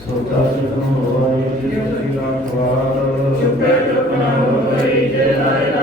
ਸੁਤਾ ਸੁਖ ਹੋਏ ਜਿਸ ਦੀ ਰਾਤ ਚੁਪੈ ਚੁਪੈ ਹੋਏ ਜੈ ਰਾਏ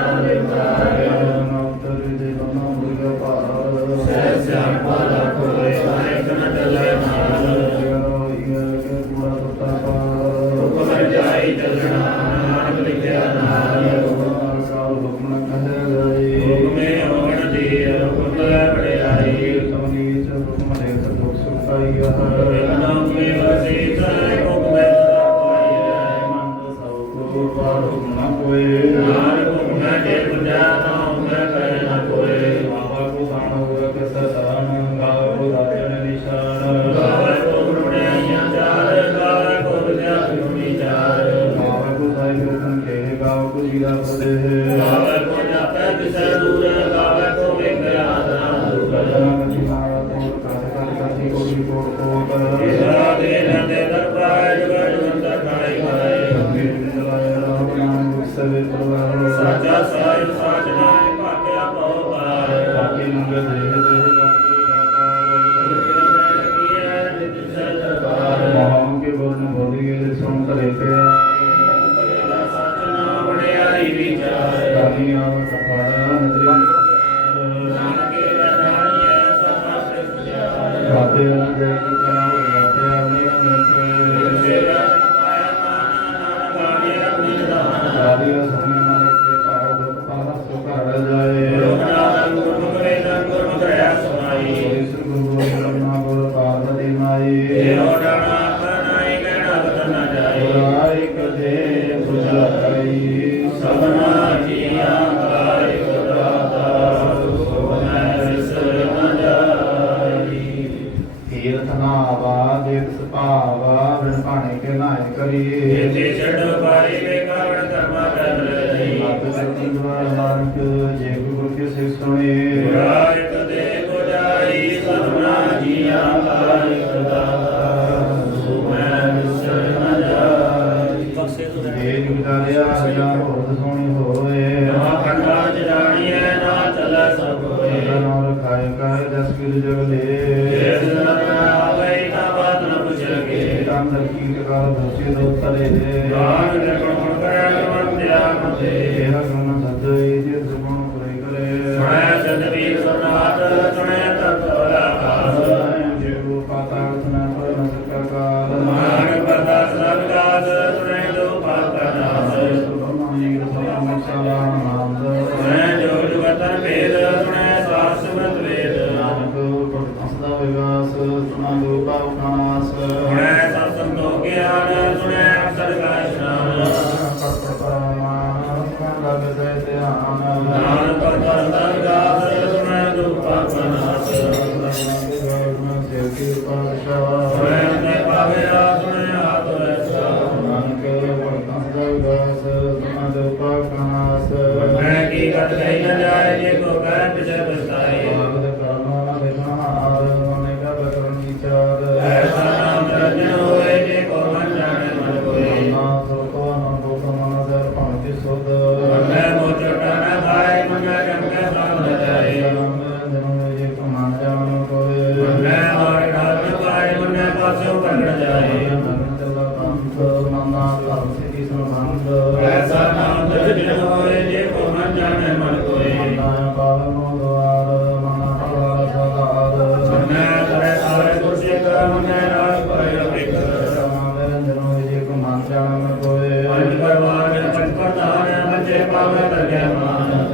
ਕੀ ਪਾਤਸ਼ਾਹ। ਸੋਇਨ ਤੇ ਪਾਵੇ Pavana Gama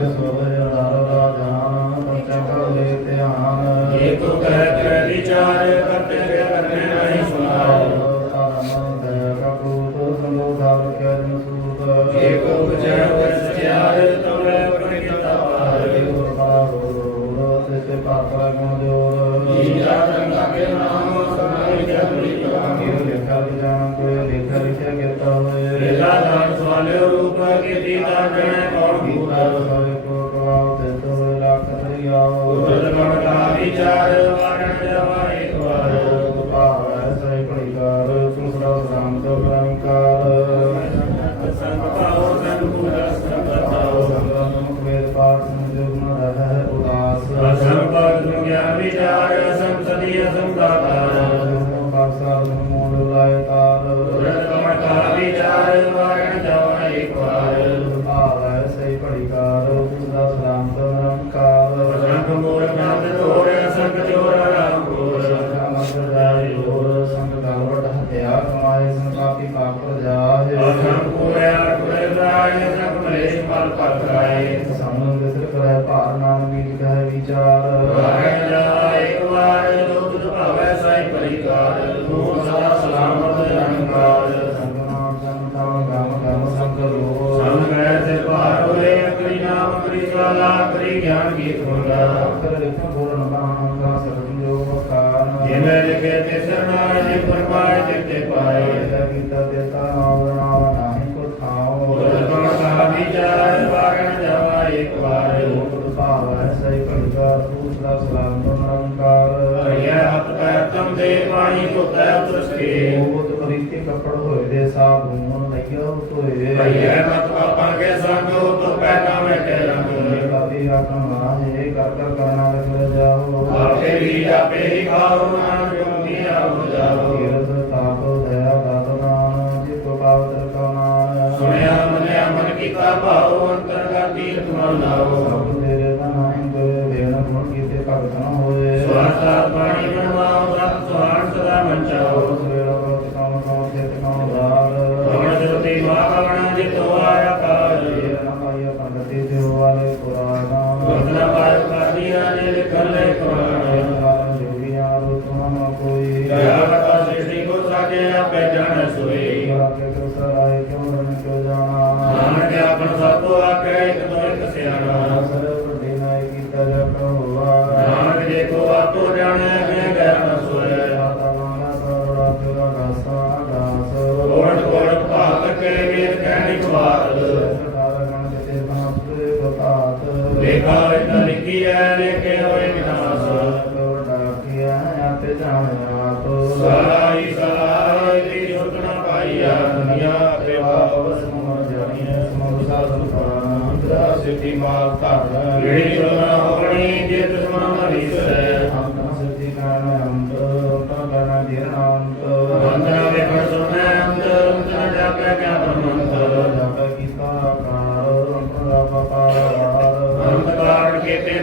Maria ਵਿਚਾਰ ਵਾਗਣ ਜਾਵਾ ਇੱਕ ਵਾਰ ਹੋਣ ਭਾਵੈ ਸਹਿ ਭੰਗਾ ਦੂਸਰਾ ਸਲਾਮ ਨਮਨਕਾਰ ਹਰਿਆ ਹੱਥ ਪੈਰ ਤਮ ਦੇ ਪਾਣੀ ਧੋਤੈ ਉਤਰਸਕੇ ਮੂਤ ਪਰਿਤੇ ਕਪੜ ਹੋਏ ਦੇ ਸਾਬ ਨੂੰ ਨਈਓ ਧੋਏ ਹਰਿਆ ਮਤ ਪਾਪਾਂ ਕੇ ਸੰਗ ਤੋ ਪੈਨਾ ਬੈਠੇ ਰੰਗ ਕਾਦੀ ਆਤਮ ਮਾਹੇ ਕਰ ਕਰ ਕਰਨਾ ਲਗ ਜਾਓ ਆਪੇ ਵੀ ਆਪੇ ਹੀ ਖਾਓ ਨਾਨਕ ਮੁਨੀਆ ਹੋ ਜਾਓ। no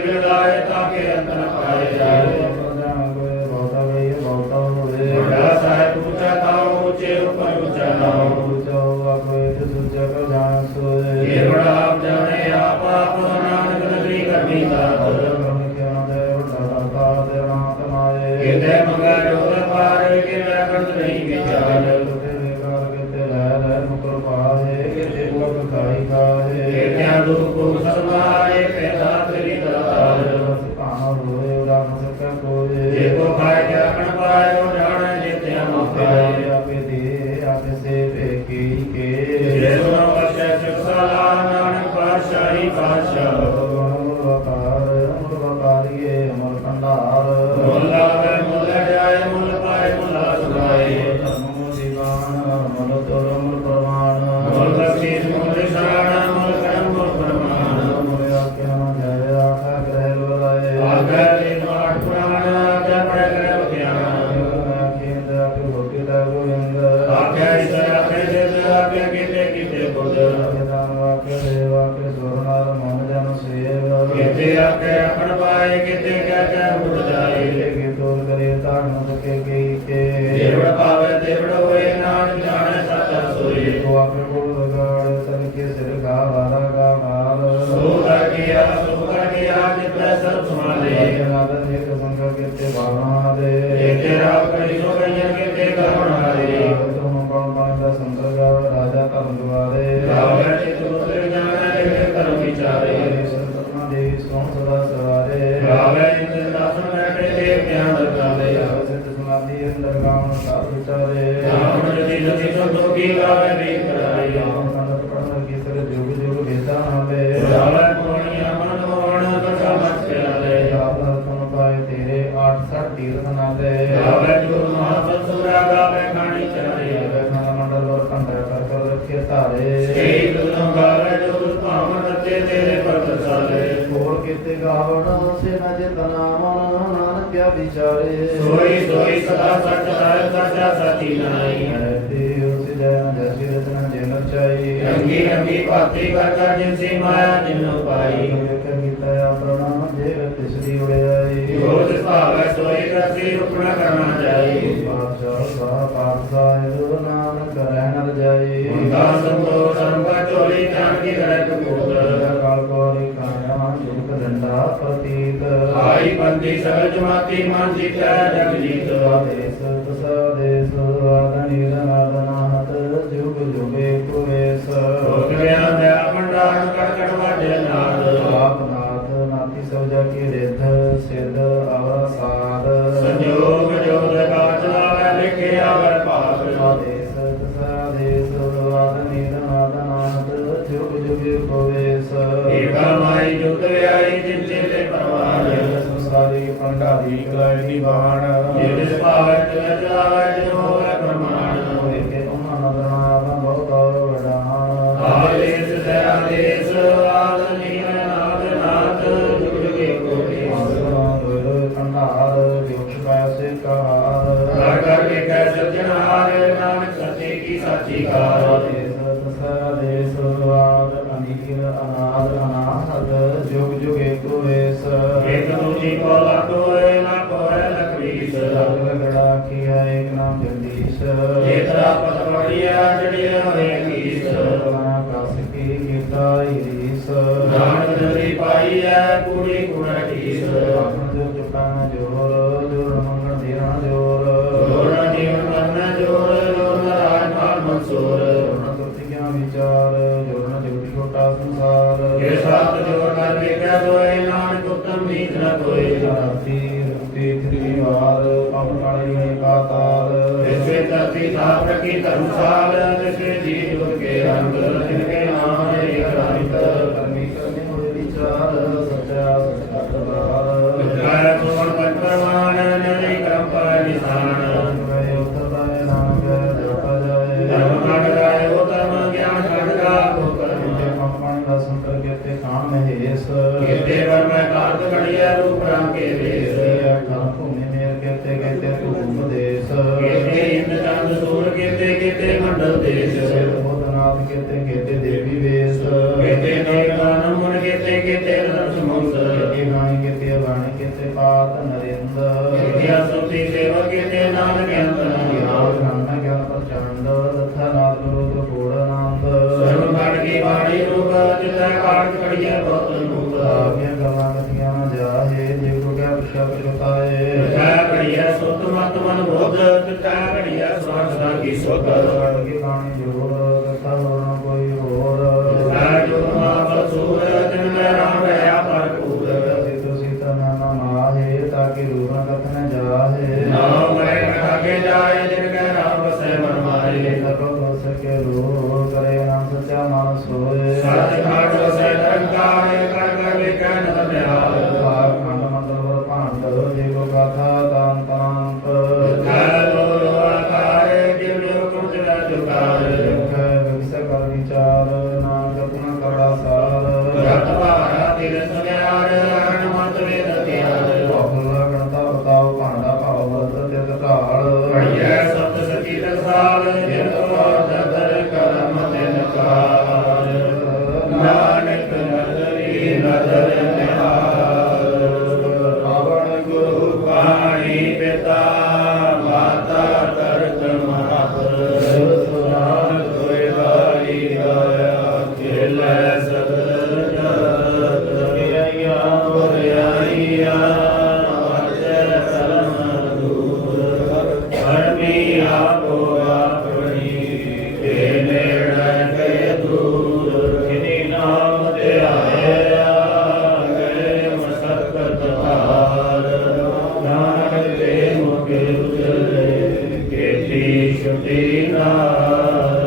बिरदाए ताके अंतर Allah ਤੇ ਆਪਣਾ ਕਰਨਾ ਚਾਹੀ ਪਾਤਸ਼ਾਹ ਸਾ ਪਾਤਸ਼ਾਹ ਗੁਰੂ ਨਾਨਕ ਰਹਿਣ ਰਜਾਈ ਹੁੰਦਾ ਸੰਤੋ ਸਰਬਾ ਚੋਲੀ ਤਾਂ ਕੀ ਰੜਕ ਕੋਟ ਕਾਲ ਕੋਰੀ ਕਾਇਆ ਦੁਖ ਦੰਦਾ ਪ੍ਰਤੀਤ ਆਈ ਬੰਦੀ ਸਹਿਜ ਮਾਤੀ ਮਨ ਜਿਤੈ ਜਗ ਜੀਤ ਆਵੇ ਨਿਜ ਨ ਕੋਏ ਧਰਤੀ ਰੁਤੀ ਤ੍ਰਿਵਾਰ ਪਵ ਕਾਲੀ ਹੈ ਕਾਤਾਲ ਜਿਸੇ ਧਰਤੀ ਸਾ ਪ੍ਰਕੀ ਧਰਮਸਾਲ ਜਿਸੇ ਜੀਵ ਕੇ ਅੰਦਰ ब्रह्म ब्रह्म पिता कन्या स्वास्थ्य की स्वकर إله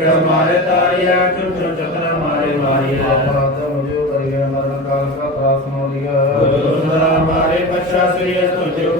ਜਗ ਮਾਰੇ ਤਾਰਿਆ ਚੁੰਚਨ ਚਤਰਾ ਮਾਰੇ ਮਾਰਿਆ ਆਪਰਾਧਮ ਜੋ ਕਰਿਆ ਮਰਨ ਕਾਲ ਕਾ ਤਰਾਸ ਮੋਲਿਆ ਗੁਰੂ ਸਦਾ ਮਾਰੇ ਪਛਾ ਸ੍ਰੀ ਤੁਝੋ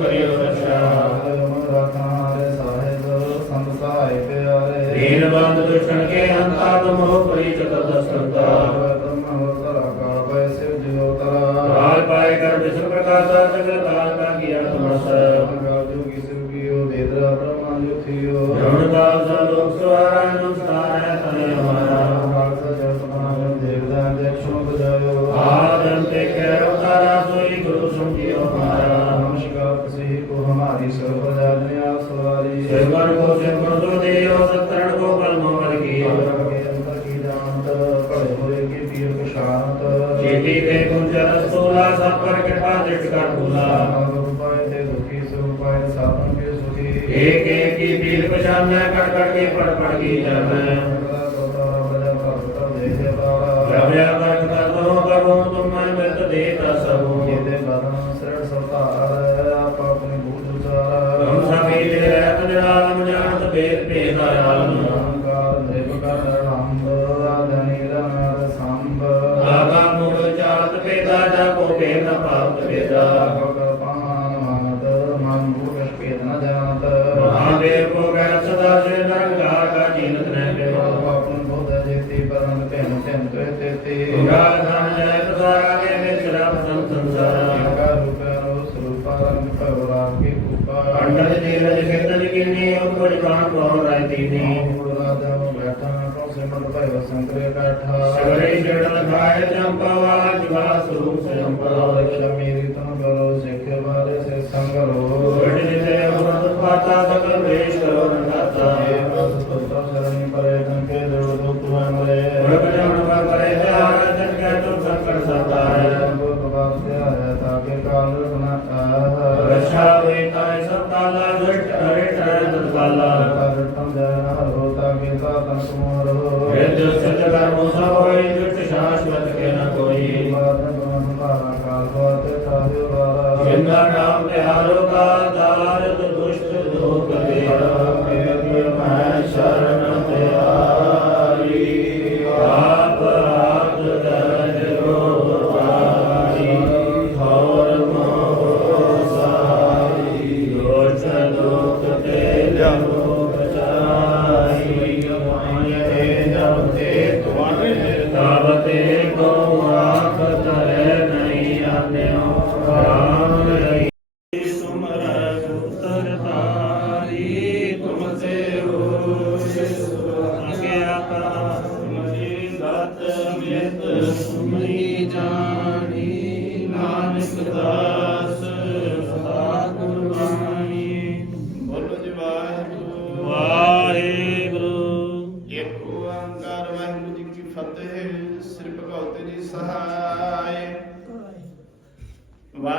ਕਿਰਪਾ ਦ੍ਰਿੜ ਕਰ ਬੁਲਾ ਰੂਪਾਏ ਤੇ ਦੁਖੀ ਸਰੂਪਾਏ ਸਾਧਨ ਕੇ ਸੁਖੀ ਏਕ ਏਕ ਕੀ ਪੀਰ ਪਛਾਨੈ ਕੜ ਕੜ ਕੇ ਪੜ ਪੜ ਕੀ ਜਾਣੈ ਸਗਰੇ ਜੜਨ ਖਾਏ ਚੰਪਾ ਵਾਲਾ ਜਵਾ ਸਰੂਪ ਸੰਪਰੋ ਵਡ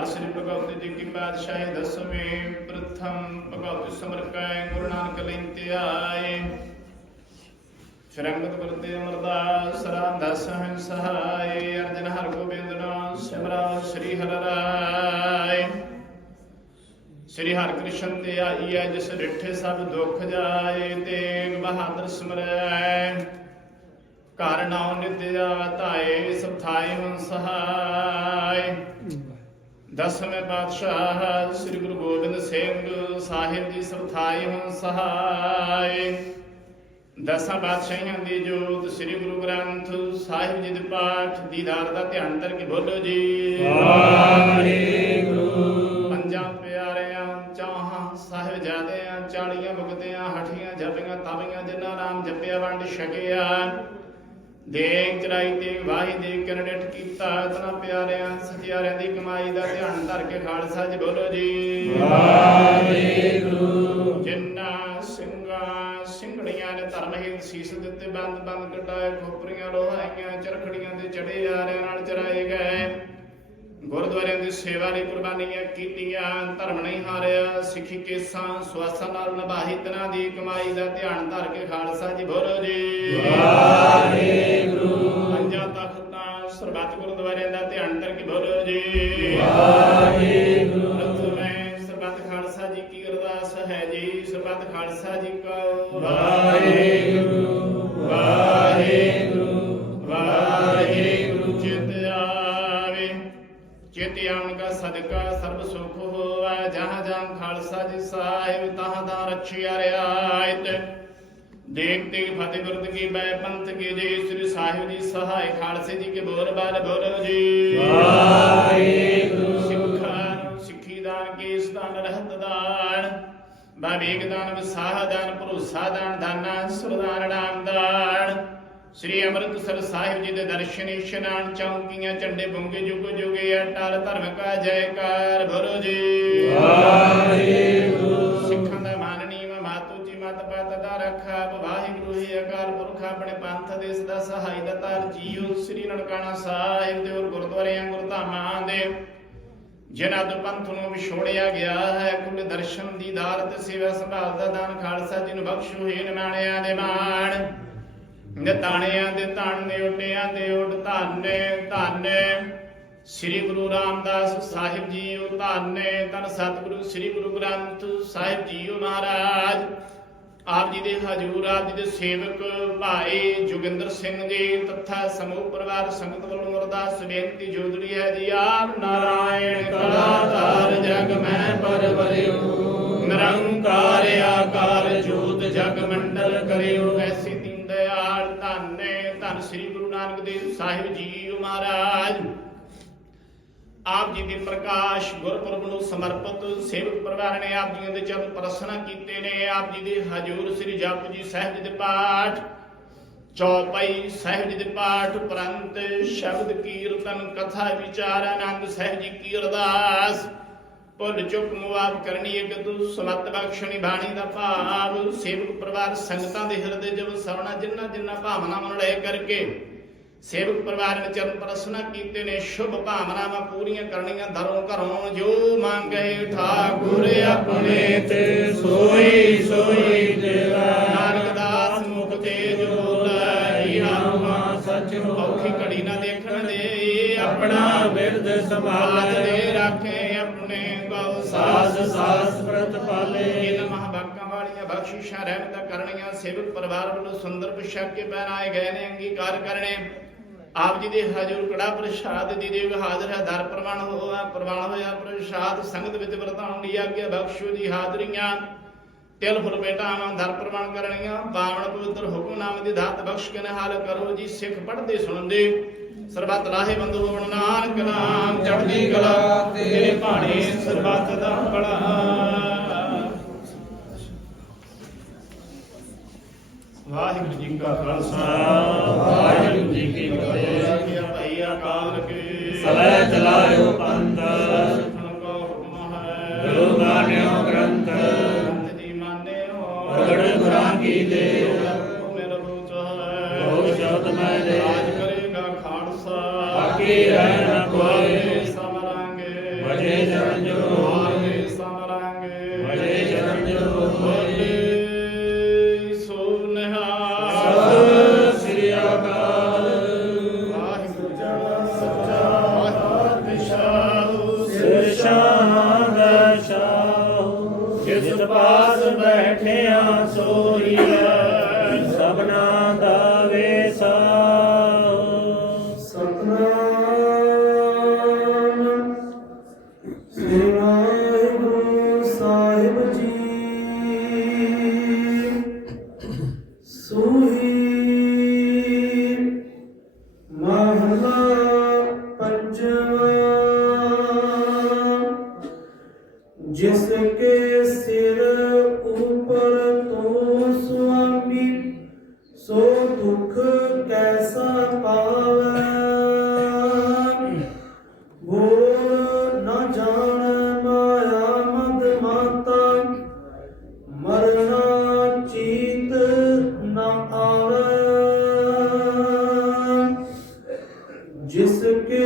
ਵਾਰ ਸ੍ਰੀ ਭਗਵਤ ਜੀ ਕੀ ਪਾਤਸ਼ਾਹੀ ਦਸਵੇਂ ਪ੍ਰਥਮ ਭਗਵਤ ਸਿਮਰਕੈ ਗੁਰੂ ਨਾਨਕ ਲੈਂਤੇ ਆਏ। ਸ਼ਰੰਗਤ ਗੁਰਤੇ ਅਮਰਦਾਸ ਰਾਮਦਾਸ ਹਰਿ ਸਹਾਇ ਅਰਜਨ ਹਰ ਗੋਬਿੰਦ ਨਾਮ ਸਿਮਰਾ ਸ੍ਰੀ ਹਰਿ ਰਾਏ। ਸ੍ਰੀ ਹਰਿਕ੍ਰਿਸ਼ਨ ਤੇ ਆਈਐ, ਜਿਸ ਡਿਠੇ ਸਭ ਦੁੱਖ ਜਾਏ, ਤੇਗ ਬਹਾਦਰ ਸਿਮਰੈ। ਘਰ ਨਾਉ ਨਿਤਿਆ ਧਾਏ, ਸਭ ਥਾਏ ਮਨ ਸਹਾਇ ਦਸਵੇਂ ਪਾਤਸ਼ਾਹ ਸ੍ਰੀ ਗੁਰੂ ਗੋਬਿੰਦ ਸਿੰਘ ਸਾਹਿਬ ਸਭ ਥਾਏ ਮਨ ਸਹਾਇ ਦਸਾਂ ਬਾਦਸ਼ਾਹੀਆਂ ਦੀ ਜੋਤ ਸ੍ਰੀ ਗੁਰੂ ਗ੍ਰੰਥ ਸਾਹਿਬ ਜੀ ਦੇ ਪਾਠ ਦੀਦਾਰ ਦਾ ਧਿਆਨ ਕਰਕੇ ਬੋਲੋ ਜੀ। ਵਾਹਿਗੁਰੂ। ਪੰਜਾਂ ਪਿਆਰਿਆਂ ਚਾਹਾਂ ਸਾਹਿਬਜ਼ਾਦਿਆਂ ਚਾਲੀਆਂ ਮੁਕਤਿਆਂ ਹਠੀਆਂ ਜਪੀਆਂ ਤਾਵੀਆਂ ਜਿਨ੍ਹਾਂ ਨਾਮ ਜਪਿਆ ਵੰਡ ਛਕਿਆ। ਦੇਖ ਚਰਾਈ ਤੇ ਵਾਹੀ ਦੇ ਕਿਰਨਟ ਕੀਤਾ ਇਤਨਾ ਪਿਆਰਿਆਂ ਸਤਿਆਰਿਆਂ ਦੀ ਕਮਾਈ ਦਾ ਧਿਆਨ ਧਰ ਕੇ ਖਾਲਸਾ ਜੀ ਬੋਲੋ ਜੀ। ਵਾਹਿਗੁਰੂ। ਜਿਨ੍ਹਾਂ ਸਿੰਘਾਂ ਸਿੰਘੜੀਆਂ ਨੇ ਧਰਮ ਹੀ ਸੀਸ ਦਿੱਤੇ ਬੰਦ ਬੰਦ ਕਟਾਏ ਖੋਪਰੀਆਂ ਲੋਹਾਈਆਂ ਚਰਖੜੀਆਂ ਦੇ ਚੜੇ ਆਰਿਆਂ ਨਾਲ ਚਰਾਏ ਗਏ। ਗੁਰਦੁਆਰਿਆਂ ਦੀ ਸੇਵਾ ਲਈ ਕੁਰਬਾਨੀਆਂ ਕੀਤੀਆਂ ਧਰਮ ਨਹੀਂ ਹਾਰਿਆ ਸਿੱਖੀ ਕੇਸਾਂ ਸਵਾਸਾਂ ਨਾਲ ਨਿਭਾਹੀ ਤਨਾਂ ਦੀ ਕਮਾਈ ਦਾ ਧਿਆਨ ਧਰ ਕੇ ਖਾਲਸਾ ਜੀ ਬੋਲੋ ਜੀ। ਵਾਹਿਗੁਰੂ। ਪੰਜਾਂ ਤਖਤਾਂ ਸਰਬੱਤ ਗੁਰਦੁਆਰਿਆਂ ਦਾ ਧਿਆਨ ਧਰ ਕੇ ਬੋਲੋ ਜੀ। ਵਾਹਿਗੁਰੂ। ਪ੍ਰਥਮੇ ਸਰਬੱਤ ਖਾਲਸਾ ਜੀ ਕੀ ਅਰਦਾਸ ਹੈ ਜੀ ਸਰਬੱਤ ਖਾਲਸਾ ਜੀ ਕੋ ਵਾਹਿਗੁਰੂ। ਕਾ ਸਰਬ ਸੁਖ ਹੋਵੇ ਜਹਾਂ ਜਹਾਂ ਖਾਲਸਾ ਜੀ ਸਾਹਿਬ ਤਹਾਂ ਤਹਾਂ ਰਖਿਆ ਰਿਆਇਤ ਦੇਖ ਤੇ ਫਤਿਹ ਗੁਰਦ ਕੀ ਬੈ ਪੰਥ ਕੀ ਜੀ ਸ੍ਰੀ ਸਾਹਿਬ ਜੀ ਸਹਾਇ ਖਾਲਸੇ ਜੀ ਕੇ ਬੋਲ ਬਾਲ ਬੋਲੋ ਜੀ। ਵਾਹਿਗੁਰੂ। ਸਿੱਖਾਂ ਦਾਨ ਕੇਸ ਦਾਨ ਰਹਿਤ ਦਾਨ ਬਾਬੇਗ ਦਾਨ ਵਿਸਾਹ ਦਾਨ ਭਰੋਸਾ ਦਾਨ ਦਾਨਾ ਸੁਰਦਾਨ ਨਾਮ ਦਾਨ। ਸ੍ਰੀ ਅੰਮ੍ਰਿਤਸਰ ਸਾਹਿਬ ਜੀ ਦੇ ਦਰਸ਼ਨ ਇਸ਼ਨਾਨ ਚੌਂਕੀਆਂ, ਝੰਡੇ ਬੰਗੇ ਜੁਗ ਜੁਗੇ ਅਟਲ ਧਰਮ ਕਾ ਜੈਕਾਰ। ਭਰੋ ਜੀ। ਵਾਹਿਗੁਰੂ। ਸਿੱਖਾਂ ਦਾ ਮਾਨਣੀ ਮਾਤੂ ਜੀ, ਮਤ ਪਤ ਦਾ ਰੱਖਾ। ਵਾਹਿਗੁਰੂ ਹੀ ਅਕਾਲ ਪੁਰਖ ਆਪਣੇ ਪੰਥ ਦੇ ਸਦਾ ਸਹਾਈ ਦਾ ਤਾਰ ਸ੍ਰੀ ਨਨਕਾਣਾ ਸਾਹਿਬ ਦੇ ਔਰ ਗੁਰਦੁਆਰਿਆਂ, ਗੁਰਧਾਮਾਂ ਦੇ ਜਿਨ੍ਹਾਂ ਤੋਂ ਪੰਥ ਨੂੰ ਵਿਛੋੜਿਆ ਗਿਆ ਹੈ, ਕੁੱਲ ਦਰਸ਼ਨ ਦੀਦਾਰ ਤੇ ਸੇਵਾ ਸੰਭਾਲ ਦਾ ਦਾਨ, ਖਾਲਸਾ ਜੀ ਨੂੰ ਬਖਸ਼ੋ ਹੀ ਨਿਮਾਣਿਆਂ ਦੇ ਮਾਣ। ਨਿਤਾਣਿਆਂ ਦੇ ਧਨ ਨੇ ਉੱਡਿਆਂ ਦੇ ਉੱਡ ਧਾਨੇ ਧਾਨੇ ਸ੍ਰੀ ਗੁਰੂ ਰਾਮਦਾਸ ਸਾਹਿਬ ਜੀ ਉਹ ਧਾਨੇ ਧੰਨ ਸਤਿਗੁਰੂ ਸ੍ਰੀ ਗੁਰੂ ਗ੍ਰੰਥ ਸਾਹਿਬ ਜੀ ਉਹ ਮਹਾਰਾਜ। ਆਪ ਜੀ ਦੇ ਹਜੂਰ, ਆਪ ਜੀ ਦੇ ਸੇਵਕ ਭਾਈ ਜੋਗਿੰਦਰ ਸਿੰਘ ਜੀ, ਤਥਾ ਸਮੂਹ ਪਰਿਵਾਰ ਸੰਗਤ ਵੱਲੋਂ ਅਰਦਾਸ ਬੇਨਤੀ ਜੋਦੜੀ ਹੈ ਜੀ, ਆਪ ਨਾਰਾਇਣ ਕਲਾਧਾਰ ਜਗ ਮੈਂ ਪਰਵਰਿਓ। ਨਿਰੰਕਾਰ ਆਕਾਰ ਜੋਤ ਜਗ ਮੰਡਲ ਕਰਿਓ, ਐਸੀ ਨਾਨਕ ਦੇਵ ਸਾਹਿਬ ਜੀ ਮਹਾਰਾਜ। ਆਪ ਜੀ ਦੇ ਪ੍ਰਕਾਸ਼ ਗੁਰਪੁਰਬ ਨੂੰ ਸਮਰਪਿਤ ਸੇਵਕ ਪਰਿਵਾਰ ਨੇ ਆਪ ਜੀ ਦੇ ਚਰਨ ਪ੍ਰਸਨਾ ਕੀਤੇ ਨੇ। ਆਪ ਜੀ ਦੇ ਹਜੂਰ ਸ੍ਰੀ ਜਪ ਜੀ ਸਾਹਿਬ ਜੀ ਦੇ ਪਾਠ, ਚੌਪਈ ਸਾਹਿਬ ਜੀ ਦੇ ਪਾਠ ਉਪਰੰਤ ਸ਼ਬਦ ਕੀਰਤਨ ਕਥਾ ਵਿਚਾਰ ਆਨੰਦ ਸਾਹਿਬ ਜੀ ਕੀ ਅਰਦਾਸ। ਭੁੱਲ ਚੁੱਕ ਮੁਆਫ ਕਰਨੀ ਇੱਕ ਤੂੰ ਸਮਤ ਬਖਸ਼ਣੀ ਬਾਣੀ ਦਾ ਭਾਵ। ਸੇਵਕ ਪਰਿਵਾਰ ਸੰਗਤਾਂ ਦੇ ਹਿਰਦੇ ਜਬ ਸਵਣਾ ਜਿੰਨਾ ਜਿੰਨਾ ਭਾਵਨਾਵਾਂ ਨੂੰ ਲੈ ਕਰਕੇ ਸੇਵਕ ਪਰਿਵਾਰ ਨੇ ਚਰਨ ਪ੍ਰਸਨਾ ਕੀਤੇ ਨੇ, ਸ਼ੁਭ ਭਾਵਨਾਵਾਂ ਪੂਰੀਆਂ ਕਰਨੀਆਂ ਦਰੋਂ ਘਰੋਂ ਜੋ ਮੰਗੇ ਠਾਕੁਰ ਆਪਣੇ ਤੇ। ਸੋਈ ਸੋਈ ਦੇਵਾ। ਨਾਨਕ ਦਾਸ ਮੁਖ ਤੇ ਜੋ ਲਾਈ ਨਾਮਾ ਸੱਚ ਔਖੀ ਘੜੀ ਨਾ ਦੇਖਣ ਦੇ, ਆਪਣਾ ਬਿਰਦ ਬਾਤ ਦੇ ਰੱਖੇ ਆਪਣੇ ਗਉ ਸਾਸ ਸਾਸ ਸਾਸ ਇਹਨਾਂ ਮਹਾਭਾਗਾਂ ਵਾਲੀਆਂ ਬਖਸ਼ਿਸ਼ਾਂ ਰਹਿਮਤਾਂ ਕਰਨੀਆਂ, ਸੇਵਕ ਪਰਿਵਾਰ ਵੱਲੋਂ ਸੁੰਦਰ ਪੁਸ਼ਾਕ ਕੇ ਪਹਿਨਾਏ ਗਏ ਨੇ, ਅੰਗੀਕਾਰ ਕਰਨੇ। ਆਪ ਜੀ ਦੇ ਹਜ਼ੂਰ ਕੜਾ ਪ੍ਰਸ਼ਾਦ ਦੀ ਦੇਵ ਹਾਜ਼ਰ ਹੈ, ਦਰ ਪ੍ਰਵਾਨ ਹੋਆ ਪ੍ਰਵਾਨ ਹੋਇਆ, ਪ੍ਰਸ਼ਾਦ ਸੰਗਤ ਵਿੱਚ ਵਰਤਾਉਣ ਦੀ ਆਗਿਆ, ਬਖਸ਼ੋ ਜੀ ਹਾਜ਼ਰੀਆਂ। ਤਿਲ ਫੁੱਲ ਬੇਟਾਵਾਂ ਦਰ ਪ੍ਰਵਾਨ ਕਰਨੀਆਂ ਬਾਵਨ ਪਵਿੱਤਰ ਹੁਕਮਨਾਮੇ ਦੀ ਦਾਤ ਬਖਸ਼ ਕੇ ਨਿਹਾਲ ਕਰੋ ਜੀ, ਸਿੱਖ ਪੜ੍ਹਦੇ ਸੁਣਦੇ। ਸਰਬੱਤ ਰਾਹੇ ਬੰਦੂ ਹੋਵਣ ਨਾਨਕ ਨਾਮ, ਚੜ੍ਹਦੀ ਕਲਾ ਤੇਰੇ ਭਾਣੇ ਸਰਬੱਤ ਦਾ ਭਲਾ। ਵਾਹਿਗੁਰੂ ਜੀ ਕਾ ਖਾਲਸਾ। ਵਾਹਿਗੁਰੂ ਜੀ ਕੀ ਫਤਿਹ। ਭਈ ਅਕਾਲ ਕੇ ਸਵੈ ਚਲਾਇਓ ਬੈਠਿਆ ਸੋਈ ਜਿਸ ਕੇ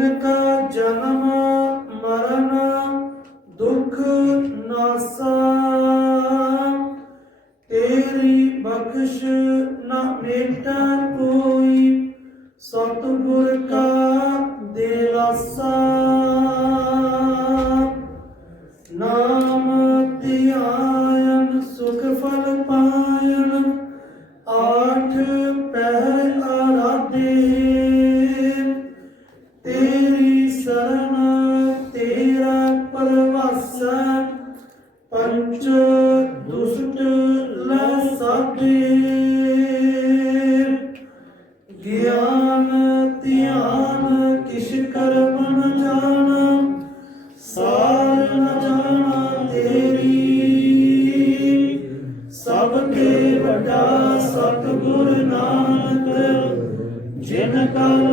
ਤਿਨਕਾ ਜਨਮ ਮਰਨ ਦੁਖ ਨਾਸਾ। ਤੇਰੀ ਬਖਸ਼ ਨਾ ਮੇਟਾ ਵੱਡਾ ਸਤਿਗੁਰ ਨਾਨਕ ਜਿਨ ਕਲ